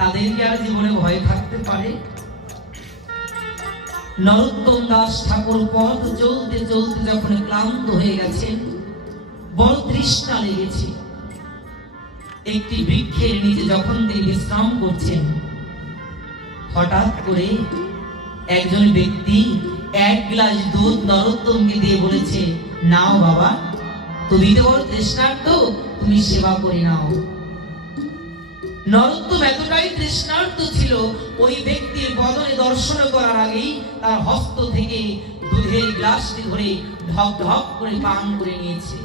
তাদের কি আর জীবনে ভয় থাকতে পারে? নরোত্তম দাস ঠাকুর পথ চলতে চলতে যখন ক্লান্ত হয়ে গেছেন, বড় তৃষ্ণা লেগেছে, একটি বৃক্ষের নিচে যখন তিনি বিশ্রাম করছেন, হঠাৎ করে একজন ব্যক্তি এক গ্লাস দুধ নরোত্তমকে দিয়ে বলেছে, নাও বাবা, তুমি তো বড় তৃষ্ণার্ত, তুমি সেবা করে নাও। নরোত্তম এতটাই তৃষ্ণার্ত ছিল, ওই ব্যক্তির বদনে দর্শন করার আগেই তার হস্ত থেকে দুধের গ্লাসটি ধরে ঢক ঢক করে পান করে নিয়েছে।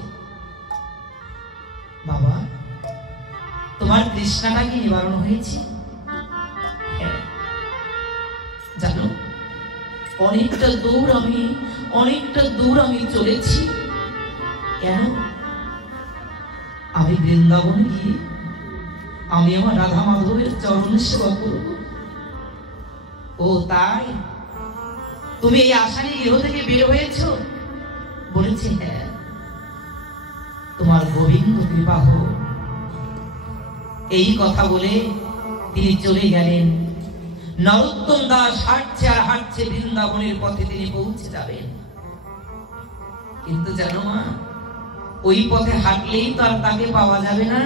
বাবা, তোমার তৃষ্ণাটা কি নিবারণ হয়েছে? হ্যাঁ, জানো, অনেকটা দূর আমি চলেছি। কেন? আমি বৃন্দাবনে গিয়ে আমি আমার রাধা মাধবের চরণ সেবা করব। ও তাই? তুমি এই আশা নিয়ে গৃহ থেকে বের হয়েছ? বলেছি, হ্যাঁ, তোমার গোবিন্দ কৃপা হোক। এই কথা বলে তিনি চলে গেলেন। নরোত্তম দাস হাঁটছে আর হাঁটছে, বৃন্দাবনের পথে তিনি পৌঁছে যাবেন। কিন্তু জানো মা, ওই পথে হাঁটলেই তো আর তাকে পাওয়া যাবে না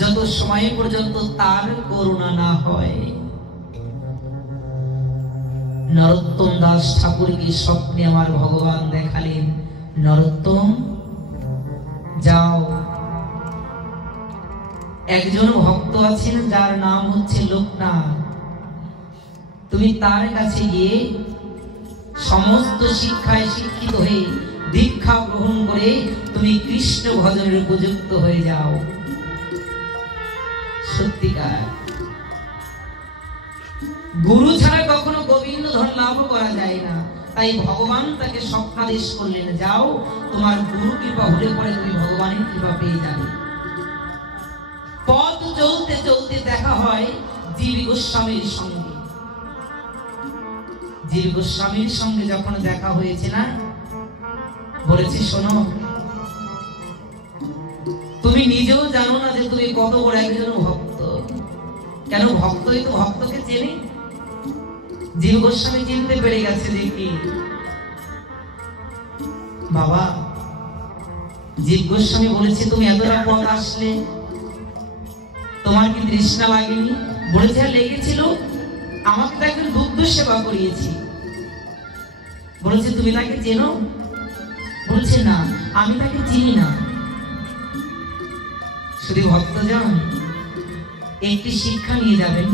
যত সময় পর্যন্ত তার করুণা না হয়। নরোত্তম দাস ঠাকুরকে স্বপ্নে আমার ভগবান দেখালেন, নরোত্তম যাও, একজন ভক্ত আছেন যার নাম হচ্ছে লোকনাথ, তুমি তার কাছে গিয়ে সমস্ত শিক্ষায় শিক্ষিত হয়ে দীক্ষা গ্রহণ করে তুমি কৃষ্ণ ভজনের উপযুক্ত হয়ে যাও। সত্যিকার গুরু ছাড়া কখনো গোবিন্দ ধন লাভ করা যায় না। তাই ভগবান তাকে স্বপ্নাদেশ করলেন, যাও, তোমার গুরু কৃপা হলে পরে তুমি ভগবানের কৃপা পেয়ে যাবে। পথ চলতে চলতে দেখা হয় জীব গোস্বামীর সঙ্গে। জীব গোস্বামীর সঙ্গে যখন দেখা হয়েছে না, বলেছে, শোনো, তুমি নিজেও জানো না যে তুমি কত বড় একজন ভক্ত। কেন? ভক্তই তো ভক্তকে চেনে। জীব গোস্বামী চিনতে পেরে গেছে যে কি বাবা। জীব গোস্বামী বলেছে, তুমি এতটা পথ আসলে, তোমার কি তৃষ্ণা লাগেনি? বলেছে, লেগেছিল, আমাকে তো একজন দুগ্ধ সেবা করিয়েছি। বলেছে, তুমি তাকে চেনো? বলছে, না, আমি তাকে চিনি না। শুধু ভক্তজন একটি শিক্ষা নিয়ে যাবেন,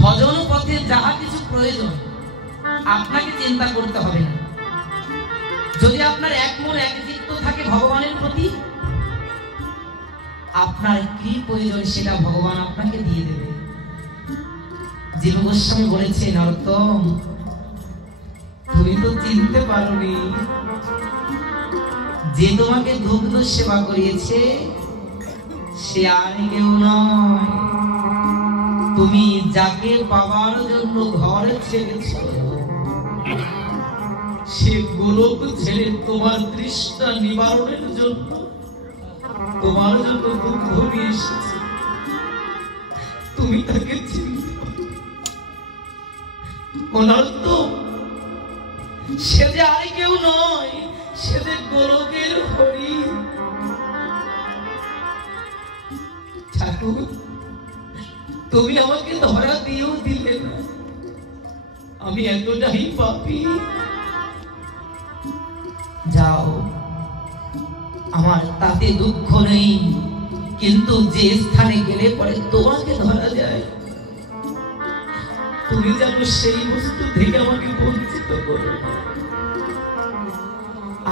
ভজন পথে যাহা কিছু প্রয়োজন আপনাকে চিন্তা করতে হবে না। যদি আপনার এক মন এক চিত্ত থাকে ভগবানের প্রতি, আপনার কি প্রয়োজন সেটা ভগবান আপনাকে দিয়ে দেবে। জীব গোস্বামী বলেছে, নরোত্তম, তুমি তো চিনতে পারোনি, যে তোমাকে দুগ্ধ সেবা করিয়েছে সে আর কেউ নয়, তুমি যাকে পাবার জন্য ঘর ছেড়েছ, সে গোলক ছেড়ে তোমার তৃষ্ণা নিবারণের জন্য তোমার জন্য দুগ্ধ নিয়ে এসেছে। তুমি তাকে চিনতে পারো? নরোত্তম, সে যে আর কেউ নয়, সে যে গোলকের হরি। ঠাকুর, তুমি আমাকে ধরা দিয়েও দিলে না, আমি এতটাই পাপী। যাও, আমার তাতে দুঃখ নেই, কিন্তু যে স্থানে গেলে পরে তোমাকে ধরা যায়, তুমি যেন সেই বস্তু থেকে আমাকে বঞ্চিত করো।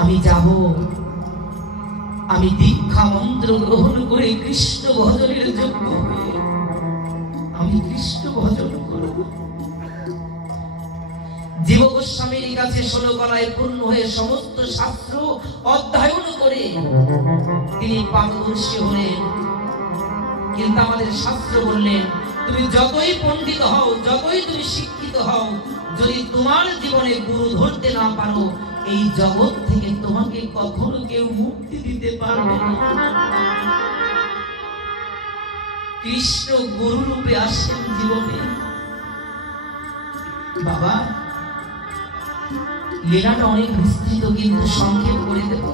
আমি যাব, আমি দীক্ষা মন্ত্র গ্রহণ করে কৃষ্ণ ভজনের যোগ্য হয়ে আমি কৃষ্ণ ভজন করব। জীব গোস্বামীর কাছে 16 গলায় পূর্ণ হয়ে সমস্ত শাস্ত্র অধ্যয়ন করে তিনি পারদর্শী হলেন। কিন্তু আমাদের শাস্ত্র বললেন, তুমি যতই পণ্ডিত হও, যতই তুমি শিক্ষিত হও, যদি তোমার জীবনে গুরু ধরতে না পারো, এই জগৎ থেকে তোমাকে কখনো কেউ মুক্তি দিতে পারবে না। কৃষ্ণ গুরু রূপে আসেন জীবনে। বাবা, লীলাটা অনেক বিস্তৃত, কিন্তু সংক্ষেপ করে দেব।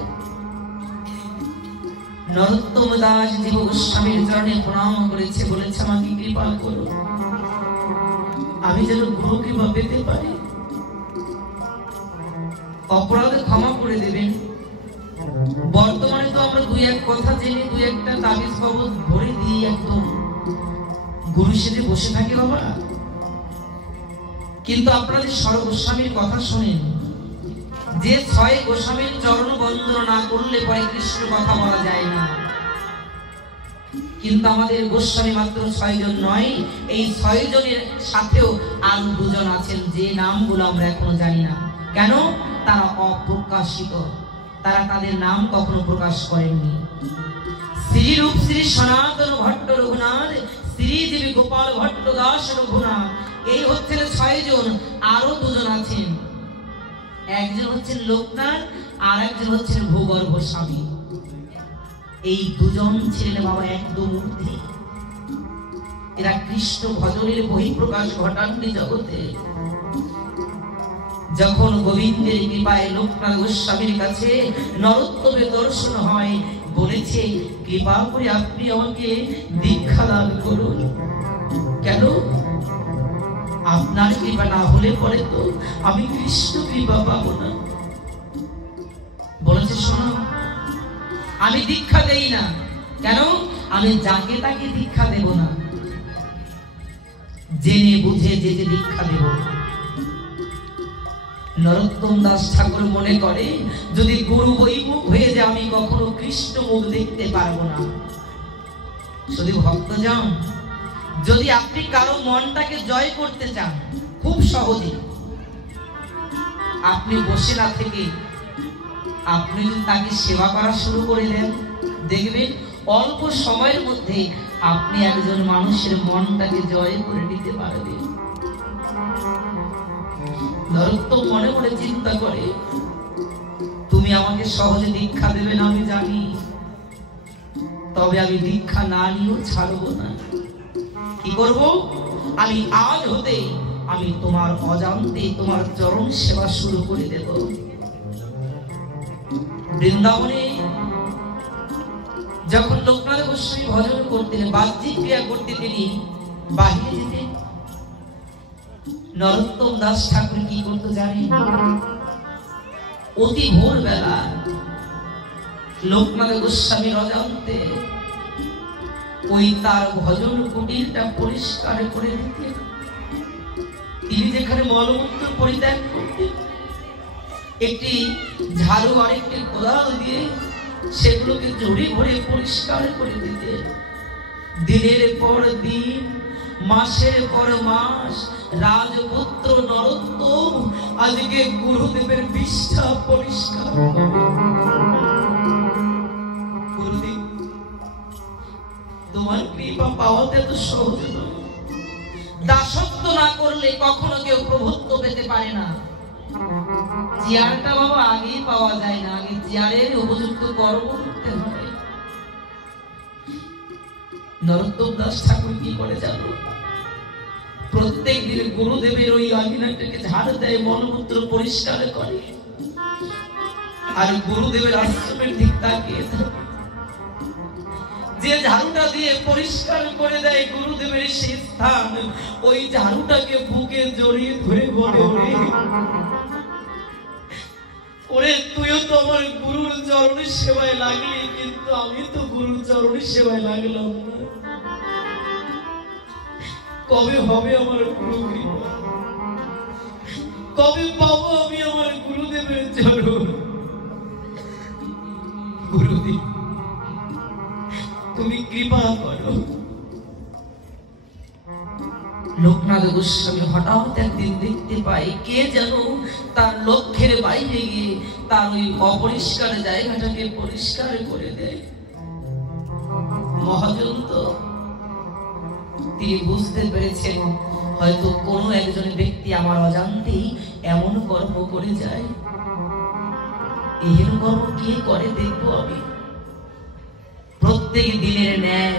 নরোত্তম দাস জীব গোস্বামীর চরণে প্রণাম করেছে, বলেছে আমাকে কৃপা করো, আমি যেন গুরু কৃপা পেতে পারি, অপরাধ ক্ষমা করে দেবেন। বর্তমানে তো আমরা দুই এক কথা জেনে দুই একটা তাবিজ বাবদ ভরে দিয়ে একদম গুরু সেজে বসে থাকি বাবা, কিন্তু আপনাদের সর্ব গোস্বামীর কথা শোনেন যে 6 গোস্বামীর চরণ বন্দনা না করলে পরে কৃষ্ণ কথা বলা যায় না। কিন্তু আমাদের গোস্বামী মাত্র 6 জন নয়, এই 6 জনের সাথেও আরো 2 জন আছেন যে নামগুলো আমরা এখনো জানি না। কেন? তারা অপ্রকাশিত, তারা তাদের নাম কখনো প্রকাশ করেননি। শ্রী রূপ শ্রী সনাতন ভট্ট রঘুনাথ, শ্রী দেবী গোপাল ভট্ট দাস রঘুনাথ, এই হচ্ছেন 6 জন। আরো 2 জন আছেন, একজন হচ্ছেন লোকনাথ আর একজন হচ্ছেন ভূগর্ভ স্বামী। এই 2 জন ছিলেন বাবা একদম মূর্তি, এরা কৃষ্ণ ভজনের বহিঃপ্রকাশ ঘটাননি জগতে। যখন গোবিন্দের কৃপায় লোকনাথ গোস্বামীর কাছে নরোত্তমের দর্শন হয়, বলেছে কৃপা করে আপনি আমাকে দীক্ষা দান করুন। কেন? আপনার কৃপা না হলে পরে তো আমি কৃষ্ণ কৃপা পাবো না। বলেছে শোনো, আমি দীক্ষা দেই না। কেন? আমি যাকে তাকে দীক্ষা দেব না, জেনে বুঝে যে দীক্ষা দেব। নরোত্তম দাস ঠাকুর মনে করে যদি গুরু বৈমুখ হয়ে যায় আমি কখনো কৃষ্ণ মুখ দেখতে পারবো না। শুধু ভক্তজন, যদি আপনি কারো মনটাকে জয় করতে চান, খুব সহজে আপনি বসে না থেকে আপনি যদি তাকে সেবা করা শুরু করে দেন, দেখবেন অল্প সময়ের মধ্যে আপনি একজন মানুষের মনটাকে জয় করে নিতে পারবেন। নরোত্তম মনে মনে চিন্তা করে, তুমি আমাকে সহজে দীক্ষা দেবে না আমি জানি, তবে আমি দীক্ষা না নিয়েও ছাড়বো না। কি করব? আমি আজ হতে আমি তোমার অজান্তে তোমার চরণ সেবা শুরু করে দেব। বৃন্দাবনে যখন লোকনাথ গোস্বামী ভজন করতেন, বাহ্যিক ক্রিয়া করতে তিনি বাহিরে যেতেন, নরোত্তম দাস ঠাকুর কি করতে জানেন? অতি ভোর বেলা লোকনাথ গোস্বামীর অজান্তে ওই তার ভজন কুটিরটা পরিষ্কার করে দিতেন। তিনি যেখানে মলমূত্র পরিত্যাগ করতেন, একটি ঝাড়ু আর একটি কোদাল দিয়ে সেগুলোকে ঝুড়ি ভরে পরিষ্কার করে দিতেন। দিনের পর দিন, মাসের পর মাস রাজপুত্র নরোত্তম আজকে গুরুদেবের বিষ্ঠা পরিষ্কার করে। গুরুদেব, তোমার কৃপা পাওয়াতে তো সহজ নয়। দাসত্ব না করলে কখনো কেউ প্রভুত্ব পেতে পারে না। চেয়ারটা বাবা আগেই পাওয়া যায় না, আগে চেয়ারের উপযুক্ত কর্ম করতে হয়। নরোত্তম দাস ঠাকুর কি করে জানো? প্রত্যেক দিন গুরুদেবের ওই আঙিনাটাকে ঝাড় দেয়, মলমূত্র পরিষ্কার করে, আর গুরুদেবের আশ্রমের দিক তাকিয়ে থাকে। যে ঝাড়ুটা দিয়ে পরিষ্কার করে দেয় গুরুদেবের সেই স্থান, ওই ঝাড়ুটাকে বুকে জড়িয়ে ধরে বলে, ওরে তুইও তো আমার গুরুর চরণের সেবায় লাগলি, কিন্তু আমি তো গুরুর চরণের সেবায় লাগলাম না। কবে হবে আমার গুরু কৃপা? কবে পাবো আমি আমার গুরুদেবের চরণ? গুরুদেব, তুমি কৃপা করো। লোকনাথ গোস্বামী হঠাৎ একদিন দেখতে পাই কে যেন তার লক্ষ্যের বাইরে গিয়ে তার ওই অপরিষ্কার জায়গাটাকে পরিষ্কার করে দেয়। মহাজন তো তিনি বুঝতে পেরেছেন হয়তো কোনো একজন ব্যক্তি আমার অজান্তেই এমন কর্ম করে যায়। এহেন কর্ম কে করে দেখবো আমি। প্রত্যেক দিনের ন্যায়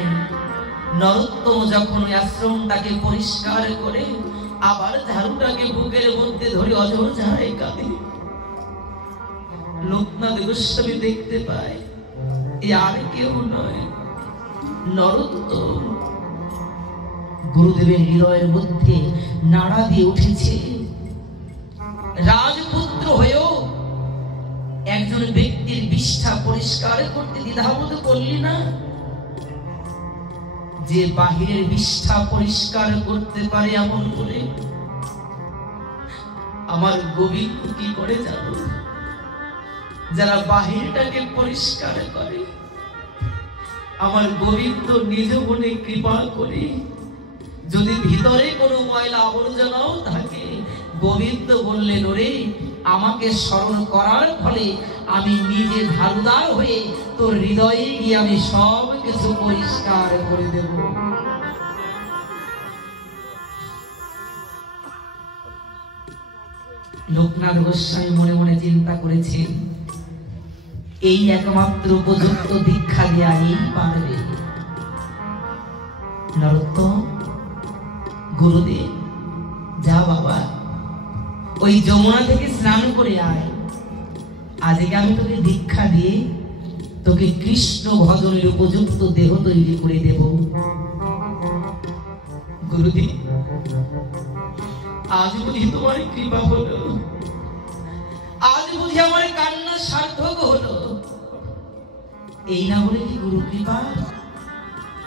নরোত্তম যখন আশ্রমটাকে পরিষ্কার করে আবার ঝাড়ুটাকে বুকের মধ্যে ধরে অঝরে কাঁদে, লোকনাথ গোস্বামী দেখতে পায় এ আর কেউ নয়, নরোত্তম। গুরুদেবের হৃদয়ের মধ্যে নাড়া দিয়ে উঠেছে, রাজপুত্র হয়েও একজন ব্যক্তির বিষ্ঠা পরিষ্কার করতে দ্বিধাবোধ করলি না? যে বাহিরের বিষ্ঠা পরিষ্কার করতে পারে এমন করে আমার গোবিন্দ কি করে জানো? যারা বাহিরটাকে পরিষ্কার করে, আমার গোবিন্দ নিজ মনে কৃপা করে যদি ভিতরে কোনো ময়লা আবর্জনাও থাকে, গোবিন্দ বললেন ওরে আমাকে স্মরণ করার ফলে আমি নিজে ধারুদার হয়ে তোর হৃদয়ে গিয়ে আমি সব কিছু পরিষ্কার করে দেব। লোকনাথ গোস্বামী মনে মনে চিন্তা করেছেন, এই একমাত্র উপযুক্ত দীক্ষা দেয়া এই পারবে। নরোত্তম, গুরুদেব যা বাবা, ওই যমুনা থেকে স্নান করে আয়, আজকে আমি তোকে দীক্ষা দিয়ে তোকে কৃষ্ণ ভজনের উপযুক্ত দেহ তৈরি করে দেব। গুরুদেব, আজ বুঝি তোমার কৃপা হলো, আজ বুঝি আমার কান্না সার্থক হলো। এই না বলে কি গুরু কৃপা?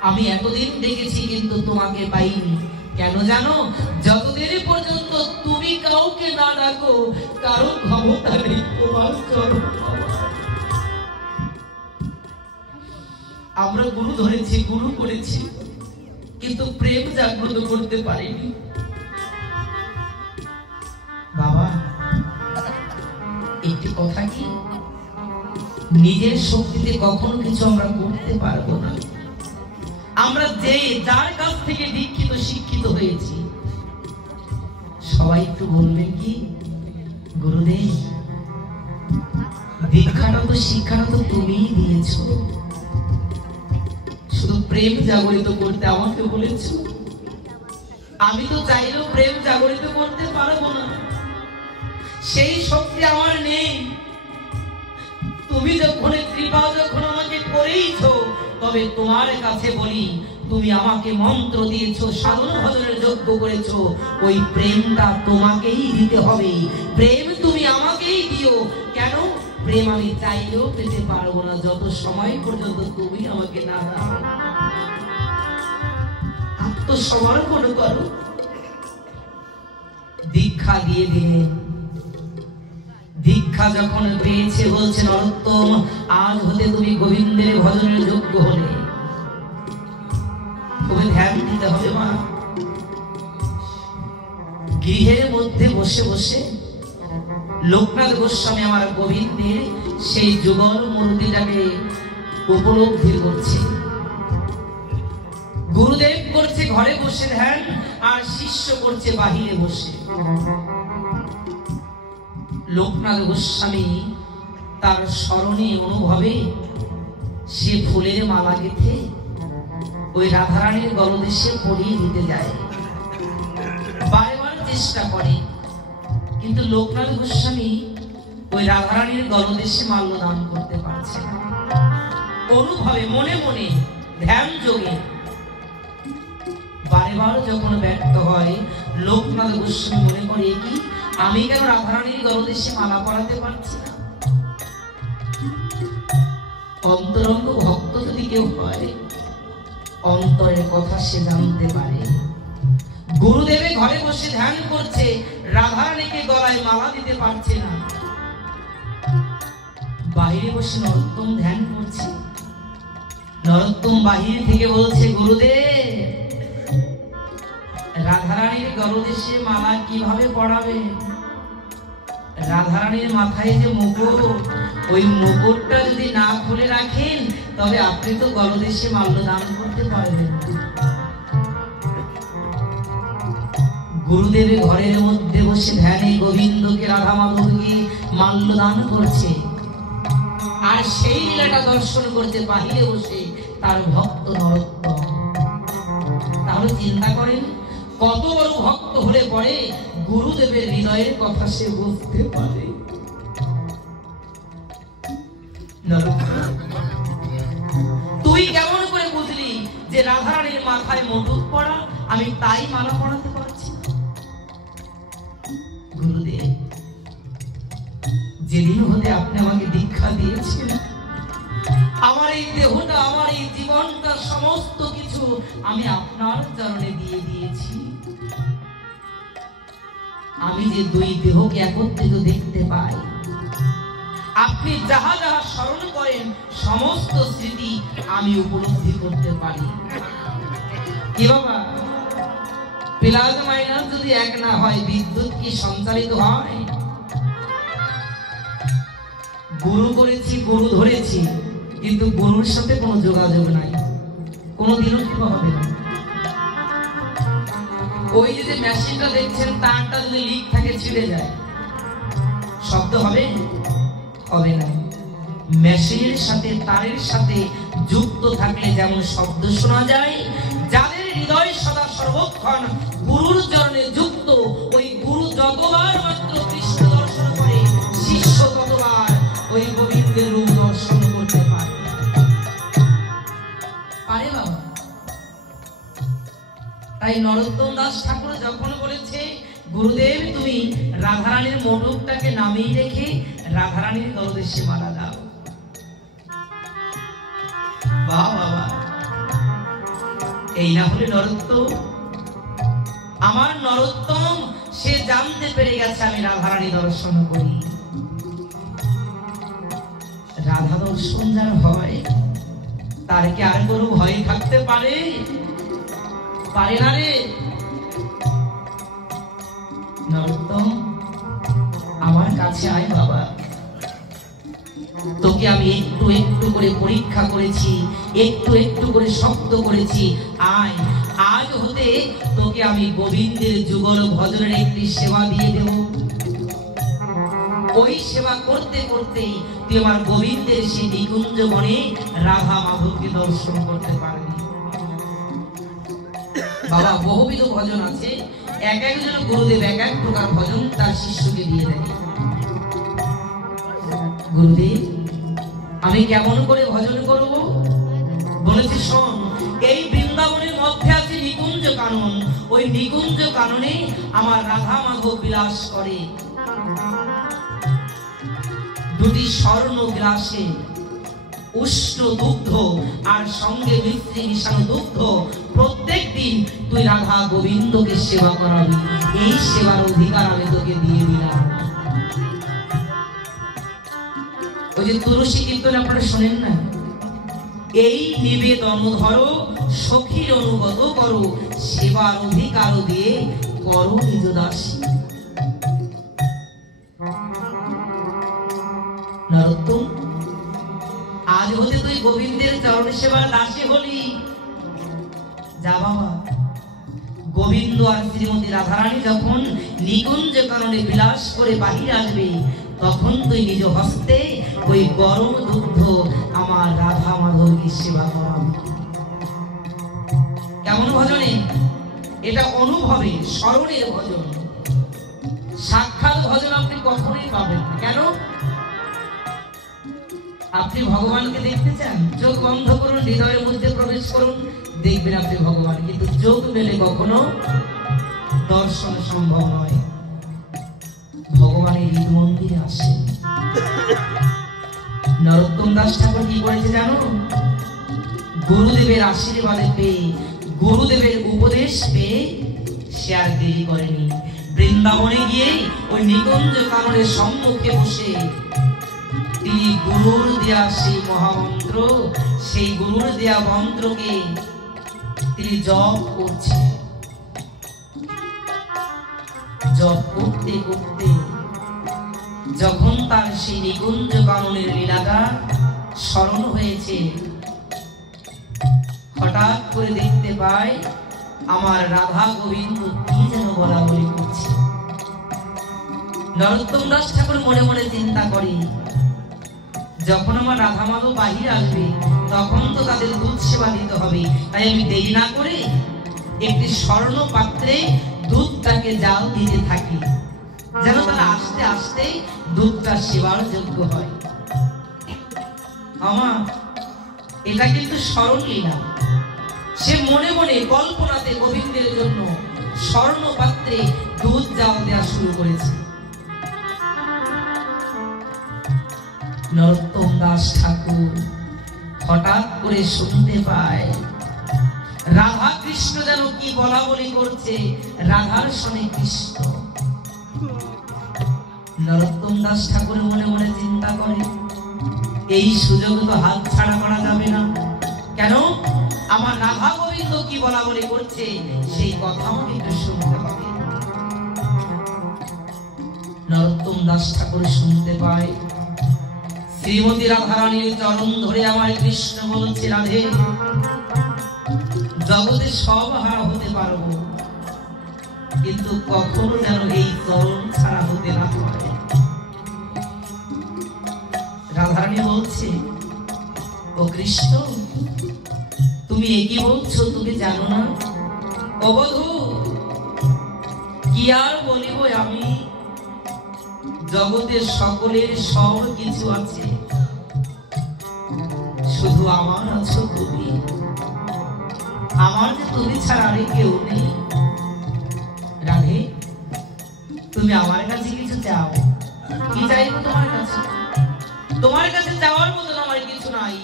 আমি এতদিন দেখেছি কিন্তু তোমাকে পাইনি। কেন জানো? যতদিন পর্যন্ত তুমি কাউকে না ডাকো, কারো ক্ষমতা নেই তোমার চরণ। আমরা গুরু ধরেছি, গুরু করেছি, কিন্তু প্রেম জাগ্রত করতে পারিনি। বাবা, একটি কথা কি, নিজের শক্তিতে কখনো কিছু আমরা করতে পারবো না। আমরা যে যার কাছ থেকে দীক্ষিত শিক্ষিত হয়েছি, সবাই একটু বলবেন কি, গুরুদেব দীক্ষাটা তো শিক্ষাটা তো তুমিই দিয়েছো, শুধু প্রেম জাগরিত করতে আমাকে বলেছো। আমি তো চাইলেও প্রেম জাগরিত করতে পারবো না, সেই শক্তি আমার নেই। তুমি যখন কৃপা যখন আমাকে করেইছো, তবে তোমার কাছে বলি, তুমি আমাকে মন্ত্র দিয়েছো, সাধন ভজনের যজ্ঞ করেছো, ওই প্রেমটা তোমাকেই দিতে হবে। প্রেম তুমি আমাকেই দিও। কেন? প্রেম আমি চাইলেও পেতে পারবো না যত সময় পর্যন্ত তুমি আমাকে না দাও। আত্মসমর্পণ করো। দীক্ষা দিয়ে দিলেন। দীক্ষা যখন পেয়েছে বলছে, নরোত্তম আজ হতে তুমি গোবিন্দের ভজনের যোগ্য হলে। তুমি ধ্যান দিতে হবে মা। গৃহের মধ্যে বসে বসে লোকনাথ গোস্বামী আমার গোবিন্দের সেই যুগল মূর্তিটাকে উপলব্ধি করছে। গুরুদেব করছে ঘরে বসে ধ্যান, আর শিষ্য করছে বাহিরে বসে। লোকনাথ গোস্বামী তার স্মরণে অনুভবে সে ফুলের মালা গেঁথে ওই রাধারানীর গলদেশে পরিয়ে দিতে যায়। বারবার চেষ্টা করে, কিন্তু লোকনাথ গোস্বামী ওই রাধারানীর গলদেশে মাল্যদান করতে পারছে না। অনুভবে মনে মনে ধ্যান যোগে বারবার যখন ব্যর্থ হয়, লোকনাথ গোস্বামী মনে করে কি, আমি কেন রাধারানীর গলদেশে মালা পরাতে পারছি না? অন্তরঙ্গ ভক্ত যদি কেউ হয়, অন্তরের কথা সে জানতে পারে। গুরুদেবে ঘরে বসে ধ্যান করছে, রাধারানীকে গলায় মালা দিতে পারছে না। বাহিরে বসে নরোত্তম ধ্যান করছে। নরোত্তম বাহির থেকে বলছে, গুরুদেব রাধারানীর গলদেশে মালা কিভাবে পড়াবে? রাধারানীর মাথায় যে মুকুট, ওই মুকুটটা যদি না খুলে রাখেন, তবে আপনি তো গলদেশে মাল্য দান করতে পারবেন। গুরুদেবের ঘরের মধ্যে বসে ধ্যানে গোবিন্দকে রাধা মাধবকে মাল্য দান করছে, আর সেই লীলাটা দর্শন করছে বাহিরে বসে তার ভক্ত নরোত্তম। তাহলে চিন্তা করেন কত বড় ভক্ত হলে পরে গুরুদেবের হৃদয়ের কথা সে বুঝতে পারে। তুই কেমন করে বুঝলি যে রাধারানীর মাথায় মুকুট পড়া, আমি তাই মালা পড়াতে পারছি? গুরুদেব, যেদিন হতে আপনি আমাকে দীক্ষা দিয়েছেন, আমার এই দেহটা, আমার এই জীবনটা, সমস্ত কিছু আমি আপনার চরণে দিয়ে দিয়েছি। আমি যে দুই দেহকে একত্রিত দেখতে পাই, আপনি যাহা যাহা স্মরণ করেন সমস্ত স্মৃতি আমি উপলব্ধি করতে পারি। কি বাবা, প্লাস মাইনাস যদি এক না হয় বিদ্যুৎ কি সঞ্চালিত হয়? গুরু করেছি, গুরু ধরেছি, কিন্তু গুরুর সাথে কোনো যোগাযোগ নাই, কোনোদিনও কিবা হবে না। ওই যে মেশিনটা দেখছেন, তারটা যদি লিক থাকে ছিঁড়ে যায়, শব্দ হবে? হবে না। মেশিনের সাথে তারের সাথে যুক্ত থাকলে যেমন শব্দ শোনা যায়, যাদের হৃদয় সদা সর্বক্ষণ গুরুর চরণে যুক্ত, ওই গুরু যতবার মাত্র কৃষ্ণ দর্শন করে, শিষ্য ততবার ওই গোবিন্দের রূপ দর্শন করতে পারে। পারে বাবা? তাই নরোত্তম দাস ঠাকুর যখন বলেছে, গুরুদেব তুমি রাধারানীর মোটকটাকে নামিয়ে রেখে রাধারানীর দলদেশে মারা দাও। বাহ বাবা, এই না হলে নরোত্তম? আমার নরোত্তম সে জানতে পেরে গেছে আমি রাধারানী দর্শন করি। রাধা দর্শন যার হয়, তার কি আর কোনো ভয় থাকতে পারে? পারে না রে। নরোত্তম, আমার কাছে আয় বাবা, তোকে আমি একটু একটু করে পরীক্ষা করেছি, একটু একটু করে শব্দ করেছি, আয়, আজ হতে তোকে আমি গোবিন্দের যুগল ভজনের একটি সেবা দিয়ে দেব। ওই সেবা করতে করতেই তুই আমার গোবিন্দের সেই নিকুঞ্জ বনে রাধা মাধবকে দর্শন করতে পারবি। বাবা, বহুবিধ ভজন আছে, এক একজন গুরুদেব এক এক প্রকার ভজন তার শিষ্যকে দিয়ে দেয়। গুরুদেব, আমি কেমন করে ভজন করব? বলেছে শোন, এই বৃন্দাবনের মধ্যে আছে নিকুঞ্জ কানন, ওই নিকুঞ্জ কাননে আমার রাধা মাধব বিলাস করে। দুটি স্বর্ণ গ্লাসে উষ্ণ দুগ্ধ আর সঙ্গে মিশ্রি মিশানো দুগ্ধ প্রত্যেক দিন তুই রাধা গোবিন্দকে সেবা করাবি। এই সেবার অধিকার আমি তোকে দিয়ে দিলাম। ওই যে তুলসী কীর্তন আপনারা শোনেন না, এই নিবেদন ধরো সখীর অনুগত করো, সেবার অধিকার দিয়ে করো নিজ দাসী। নরোত্তম, আজ হতে তুই গোবিন্দের চরণ সেবার দাসী হলি। যা বাবা, গোবিন্দ আর শ্রীমতী রাধারানী যখন নিকুঞ্জ কাননে বিলাস করে বাহির আসবে, তখন তুই নিজ হস্তে ওই গরম দুগ্ধ আমার রাধা মাধবকে সেবা করাবি। কেমন ভজনে? এটা অনুভবে স্মরণের ভজন, সাক্ষাৎ ভজন আপনি কখনোই পাবেন না। কেন? আপনি ভগবানকে দেখতে চান, চোখ বন্ধ করুন, হৃদয়ের মধ্যে প্রবেশ করুন, দেখবেন আপনি ভগবান, কিন্তু চোখ মেলে কখনো দর্শন সম্ভব নয়। ভগবানের হৃদ মন্দিরে আসে। নরোত্তম দাস ঠাকুর কি করেছে জানো? গুরুদেবের আশীর্বাদে পেয়ে, গুরুদেবের উপদেশ পেয়ে সে আর দেরি করেনি। বৃন্দাবনে গিয়ে ওই নিকুঞ্জ কাননের সম্মুখে বসে তিনি গুরুর দেয়া সেই মহামন্ত্র, সেই গুরুর দেয়া মন্ত্রকে তিনি জপ করছে। জপ করতে করতে যখন তার সেই নিকুঞ্জ কাননের লীলাটা স্মরণ হয়েছে, হঠাৎ করে দেখতে পায় আমার রাধা গোবিন্দ কি যেন বলা বলি করছে। নরোত্তম দাস ঠাকুর মনে মনে চিন্তা করে, যখন আমার রাধা মাধব বাহিরে আসবে তখন তো তাদের দুধ সেবা দিতে হবে, তাই আমি দেরি না করে একটি স্বর্ণ পাত্রে দুধটাকে জাল দিতে থাকি, যেন তারা আস্তে আস্তে দুধটা সেবার যোগ্য হয়। আমার এটা কিন্তু স্মরণলীলা। সে মনে মনে কল্পনাতে গোবিন্দের জন্য স্বর্ণ পাত্রে দুধ জাল দেওয়া শুরু করেছে। নরোত্তম দাস ঠাকুর হঠাৎ করে শুনতে পায় রাধা কৃষ্ণ যেন কি বলা বলি করছে, রাধার সঙ্গে কৃষ্ণ। নরোত্তম দাস ঠাকুর মনে মনে চিন্তা করে, এই সুযোগ তো হাত ছাড়া করা যাবে না। কেন? আমার রাধা গোবিন্দ কি বলা বলি করছে, সেই কথা আমাকে একটু শুনতে হবে। নরোত্তম দাস ঠাকুর শুনতে পায় শ্রীমতী রাধারানীর চরণ ধরে আমার কৃষ্ণ বলছে, রাধে, জগতে সব হারা হতে পারবো, কিন্তু কখনো যেন এই চরণ ছাড়া হতে না পারে। রাধারানী বলছে, ও কৃষ্ণ, তুমি একই বলছো, তুমি জানো না? ও বধূ, কি আর বলিব আমি, জগতের সকলের সব কিছু আছে, শুধু আমার আছো তুমি। আমার যে তুমি ছাড়া আর কেউ নেই। রাধে, তুমি আমার কাছে কিছু চাও। কি চাইবো তোমার কাছে? তোমার কাছে চাওয়ার মতন আমার কিছু নাই।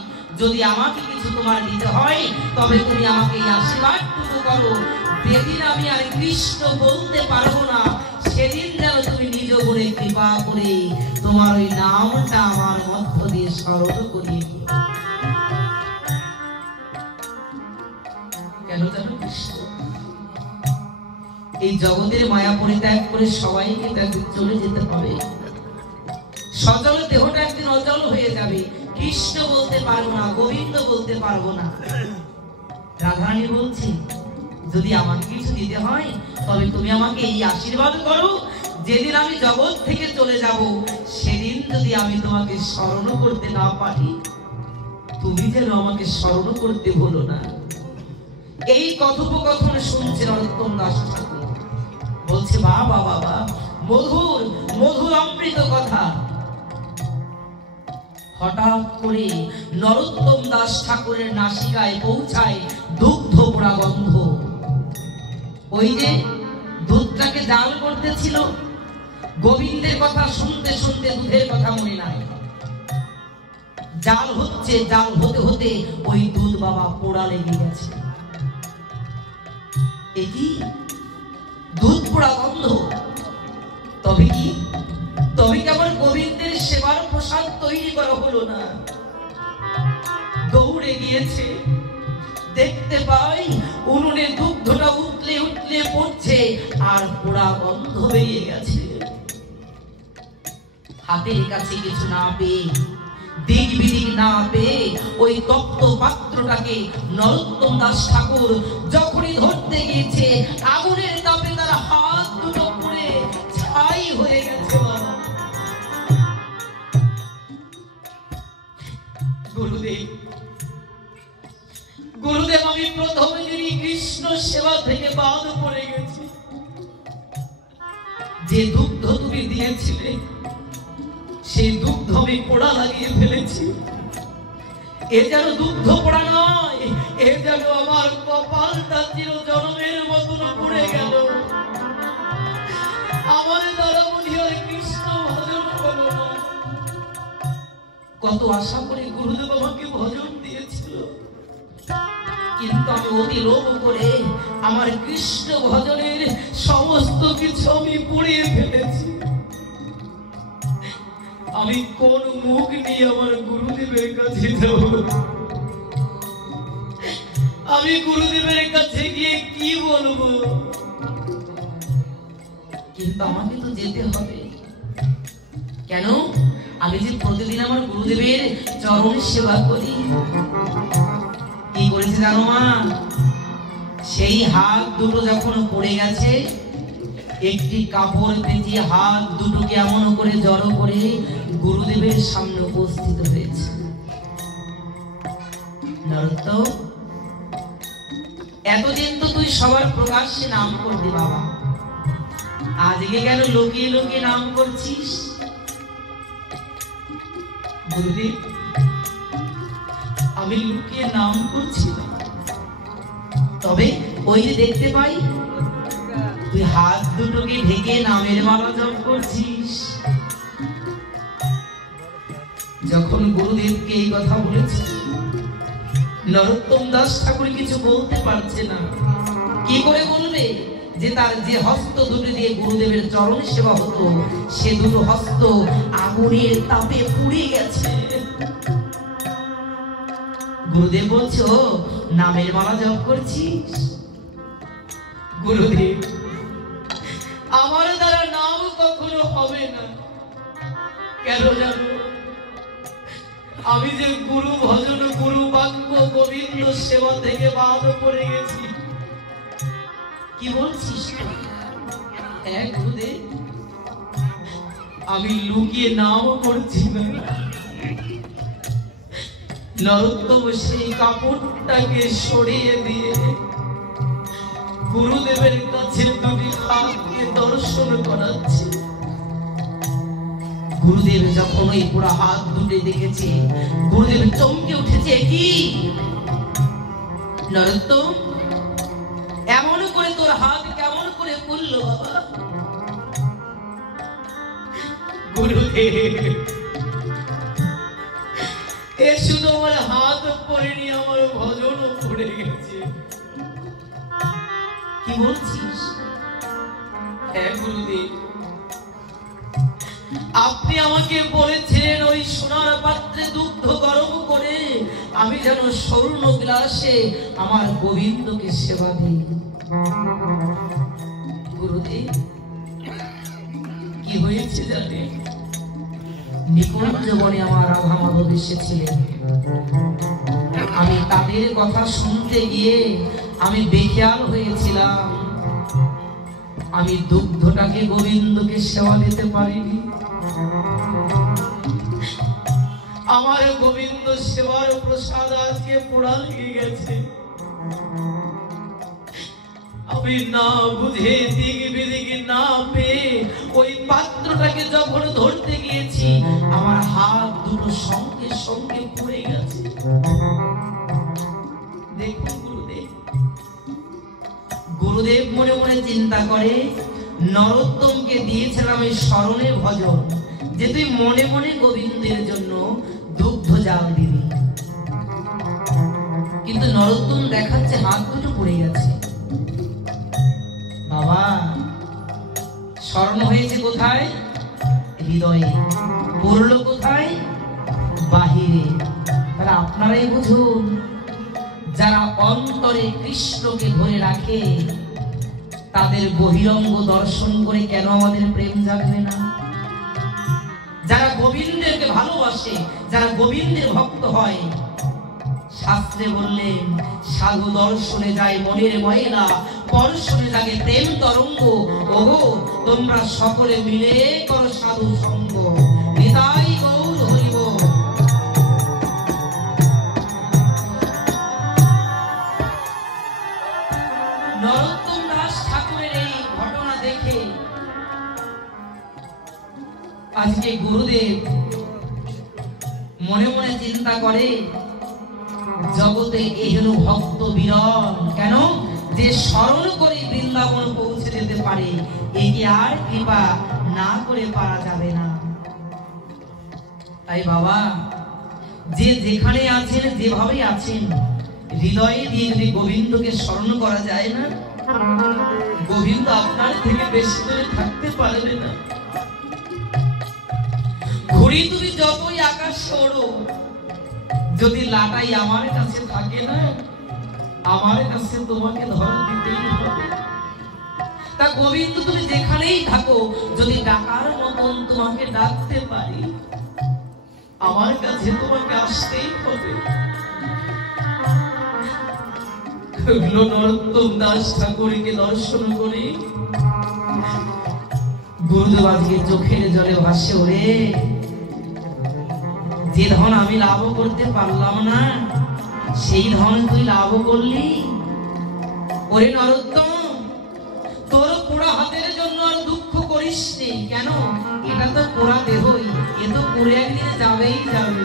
যদি আমাকে কিছু তোমার দিতে হয়, তবে তুমি আমাকে এই আশীর্বাদটুকু করো, যেদিন আমি আর কৃষ্ণ বলতে পারবো না, সেদিন যেন তুমি নিজ করে কৃপা করে তোমার ওই নামটা আমার মধ্য দিয়ে স্মরণ করিয়ে দিও। কেন জানো কৃষ্ণ? এই জগতের মায়া পরিত্যাগ করে সবাইকে একদিন চলে যেতে হবে। সচল দেহটা একদিন অচল হয়ে যাবে। কৃষ্ণ বলতে পারবো না, গোবিন্দ বলতে পারবো না। রাধারানী বলছি, যদি আমাকে কিছু দিতে হয়, তবে তুমি আমাকে এই আশীর্বাদ করো, যেদিন আমি জগৎ থেকে চলে যাব, সেদিন যদি আমি তোমাকে স্মরণ করতে না পারি, তুমি যেন আমাকে স্মরণ করতে ভুলো না। এই কথোপকথন শুনছে নরোত্তম দাস ঠাকুর। বলছে, বাবা বাবা, মধুর মধুর অমৃত কথা। হঠাৎ করে নরোত্তম দাস ঠাকুরের নাসিকায় পৌঁছায় দুগ্ধ পোড়া গন্ধ। ওই যে দুধটাকে জাল করতেছিল, গোবিন্দের কথা শুনতে শুনতে দুধের কথা মনে নাই। জাল হচ্ছে, জাল হতে হতে ওই দুধ বাবা পোড়া লেগে গেছে। এটি দুধ পোড়া গন্ধ। তবে কি আমার গোবিন্দের সেবার প্রসাদ তৈরি করা হলো না? দৌড়ে গিয়েছে, দেখতে পাই উনুনে দুগ্ধটা উতলে উতলে পড়ছে, আর পোড়া গন্ধ বেরিয়ে গেছে। হাতের কাছে কিছু না পেয়ে, দিক বিদিক না পেয়ে, ওই তপ্ত পাত্রটাকে নরোত্তম দাস ঠাকুর যখনই ধরতে গিয়েছে, আগুনের তাপে তার হাত দুটো পুড়ে ছাই হয়ে গেছে। গুরুদেব, আমি প্রথমে দিনই কৃষ্ণ সেবা থেকে বাদ পড়ে গেছি। যে দুগ্ধ তুমি দিয়েছিলে, সেই দুগ্ধ আমি পোড়া লাগিয়ে ফেলেছি। এ যেন দুগ্ধ পোড়া নয়, এ যেন আমার কপালটা চির জন্মের মতন পুড়ে গেল। আমার দ্বারা মনে হয় কৃষ্ণ ভজন হলো না। কত আশা করে গুরুদেব আমাকে ভজন দিয়েছিল, কিন্তু আমি অতি লোভ করে আমার কৃষ্ণ ভজনের সমস্ত কিছু আমি পুড়িয়ে ফেলেছি। আমি কোন মুখ নিয়ে আমার গুরুদেবের কাছে যাব? আমি গুরুদেবের কাছে গিয়ে কি বলবো? কিন্তু আমাকে তো যেতে হবে। কেন? আমি যে প্রতিদিন আমার গুরুদেবের চরণ সেবা করি। কি করেছে জানো মা? সেই হাত দুটো যখন পড়ে গেছে, একটি কাপড় পেঁচিয়ে হাত দুটোকে এমন করে জড়ো করে গুরুদেবের সামনে উপস্থিত হয়েছে। নরোত্তম, এতদিন তো তুই সবার প্রকাশ্যে নাম করতি বাবা, আজকে কেন লুকিয়ে লুকিয়ে নাম করছিস? গুরুদেব, আমি লুকিয়ে নাম করছি না, তবে ওই যে দেখতে পাই তুই হাত দুটোকে ঢেকে নামের মালা জপ করছিস। যখন গুরুদেবকে এই কথা বলেছে, নরোত্তম দাস ঠাকুর কিছু বলতে পারছে না। কি করে বলবে যে তার যে হস্ত দুটো দিয়ে গুরুদেবের চরণ সেবা হতো, সে দুটো হস্ত আগুনের তাপে পুড়ে গেছে। গুরুদেব বলছো নামের মালা জপ করছিস? গুরুদেব, আমার দ্বারা নাম কখনো হবে না। কেন জানো? আমি যে গুরু ভজন, গুরু বাক্য, গোবিন্দ সেবা থেকে বাদ পড়ে গেছি। কি বলছিস? গুরুদেব, আমি লুকিয়ে নাম করছি না। নরোত্তম সেই কাপড়টাকে সরিয়ে দিয়ে গুরুদেবের কাছে দুটি হাতকে দর্শন করাচ্ছে। গুরুদেব যখন ওই পুরো হাত দুটো দেখেছে, গুরুদেব চমকে উঠেছে। কি নরোত্তম, এমন করে তোর হাত কেমন করে করলো বাবা? গুরুদেব, এ শুধু আমার হাত পড়েনি, আমার ভজনও পড়ে গেছে। কি বলছিস? গুরুদেব, আপনি আমাকে বলেছিলেন ওই সোনার পাত্রে দুগ্ধ গরম করে আমি যেন স্বর্ণ গ্লাসে আমার গোবিন্দকে সেবা দিই। গুরুদেব, কি হয়েছে জানেন? নিকুঞ্জ বনে আমার রাধা মাধব এসেছিলেন। আমি তাদের কথা শুনতে গিয়ে আমি বেখেয়াল হয়েছিলাম। আমি দুগ্ধটাকে গোবিন্দকে সেবা দিতে পারিনি। আমার গোবিন্দ সেবার প্রসাদ আজকে পোড়া লেগে গেছে। আমি না বুঝে দিক বিদিক না পেয়ে ওই পাত্রটাকে যখন ধরতে গিয়েছি, আমার হাত দুটো সঙ্গে সঙ্গে পুড়ে গেছে। দেখুন গুরুদেব, গুরুদেব মনে মনে চিন্তা করে, নরোত্তমকে দিয়েছিলাম এই স্মরণে ভজন, যে তুই মনে মনে গোবিন্দের জন্য দুগ্ধ জাল দিবি। কিন্তু নরোত্তম দেখাচ্ছে হাত দুটো পড়ে গেছে। বাবা, স্মরণ হয়েছে কোথায়? হৃদয়ে। পড়লো কোথায়? বাহিরে। তাহলে আপনারাই বুঝুন, যারা অন্তরে কৃষ্ণকে ধরে রাখে তাদের বহিরঙ্গ দর্শন করে কেন আমাদের প্রেম জাগবে না? যারা গোবিন্দেরকে ভালোবাসে, যারা গোবিন্দের ভক্ত হয়, শাস্ত্রে বললেন সাধু দর্শনে যায় মনের ময়লা, পরশনে জাগে প্রেম তরঙ্গ। ওগো, তোমরা সকলে মিলে করো সাধু সঙ্গ। নিতাই গৌর হরি বল। নরোত্তম দাস ঠাকুরের এই ঘটনা দেখে আজকে গুরুদেব মনে মনে চিন্তা করে, জগতে এই হলো ভক্ত বিরল। কেন? যে স্মরণ করে বৃন্দাবন পৌঁছে যেতে পারে, একে আর কৃপা না করে পারা যাবে না। তাই বাবা, যে যেখানে আছেন, যেভাবে আছেন, হৃদয়ে দিয়ে যদি গোবিন্দকে স্মরণ করা যায় না, গোবিন্দ আপনার থেকে বেশি দূরে থাকতে পারবে না। ঘুড়ি তুমি যতই আকাশে ওড়ো, যদি লাটাই আমার কাছে থাকে না, আমার কাছে তোমাকে ধরা দিতেই হবে। তা গোবিন্দ তুমি যেখানেই থাকো, যদি ডাকার মতন তোমাকে ডাকতে পারি, আমার কাছে তোমাকে আসতেই হবে। নরোত্তম দাস ঠাকুরকে দর্শন করে গুরুদেব আজকে চোখের জলে ভাসে, ওরে যে ধন আমি লাভ করতে পারলাম না, সেই ধন তুই লাভ করলি। ওরে নরোত্তম, তোর পোড়া হাতের জন্য আর দুঃখ করিস নে। কেন? এটা তো পোড়া দেহই, এ তো পুড়ে একদিন যাবেই যাবে।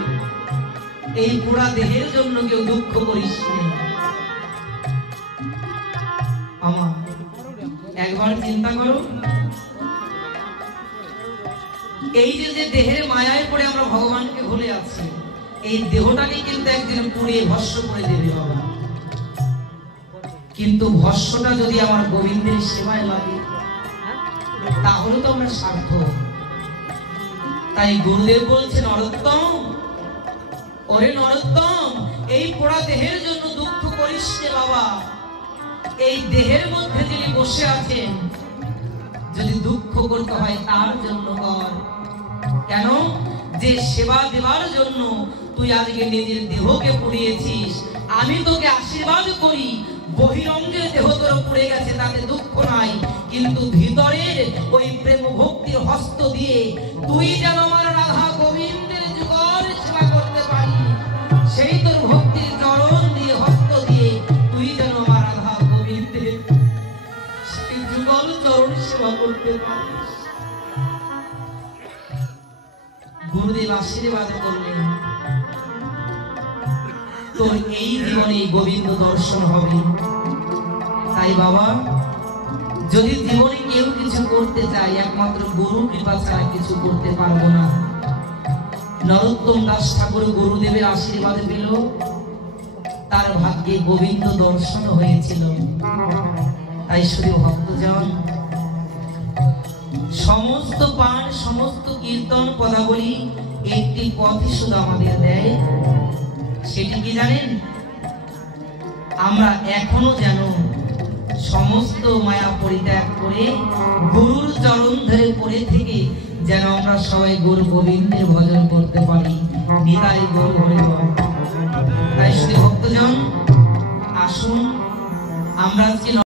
এই পোড়া দেহের জন্য কেউ দুঃখ করিস নে। আমার একবার চিন্তা করো, এই যে দেহের মায়ায় পড়ে আমরা ভগবানকে ভুলে আছি, এই দেহটাকে কিন্তু একদিন পুড়িয়ে ভস্ম করে দেবে বাবা। কিন্তু ভস্মটা যদি আমার গোবিন্দের সেবায় লাগে তাহলে তো আমরা সার্থক। তাই গুরুদেব বলছেন, নরোত্তম, ওরে নরোত্তম, এই পোড়া দেহের জন্য দুঃখ করিস নে বাবা। এই দেহের মধ্যে যিনি বসে আছেন, যদি দুঃখ করতে হয় তার জন্য কর। কেন? যে সেবা দেওয়ার জন্য তুই আজকে নিজের দেহকে পুড়িয়েছিস, আমি তোকে আশীর্বাদ করি, বহিরঙ্গের দেহ তোর পুড়ে গেছে তাতে দুঃখ নাই, কিন্তু ভিতরের ওই প্রেম ভক্তির হস্ত দিয়ে তুই যেন আমার রাধা গোবিন্দের যুগল সেবা করতে পারি, সেই তোর ভক্তির চরণ দিয়ে হস্ত দিয়ে তুই যেন আমার রাধা গোবিন্দের সেই যুগল চরণ সেবা করতে পারিস। গুরুদেব আশীর্বাদ করলেন, তোর এই জীবনে গোবিন্দ দর্শন হবে। তাই বাবা, যদি জীবনে কেউ কিছু করতে চায়, একমাত্র গুরু কৃপা ছাড়া কিছু করতে পারবো না। নরোত্তম দাস ঠাকুর গুরুদেবের আশীর্বাদ পেল, তার ভাগ্যে গোবিন্দ দর্শন হয়েছিল। তাই শুধু ভক্তজন, সমস্ত পাঠ, সমস্ত কীর্তন পদাবলী একটি পথই শুধু আমাদের দেয়, সেটি কি জানেন? আমরা এখনো যেন সমস্ত মায়া পরিত্যাগ করে গুরুর চরণ ধরে পড়ে থেকে যেন আমরা সবাই গুরু গোবিন্দের ভজন করতে পারি। নিতাই গৌর হরি বল। তাই শুধু ভক্তজন, আসুন আমরা আজকে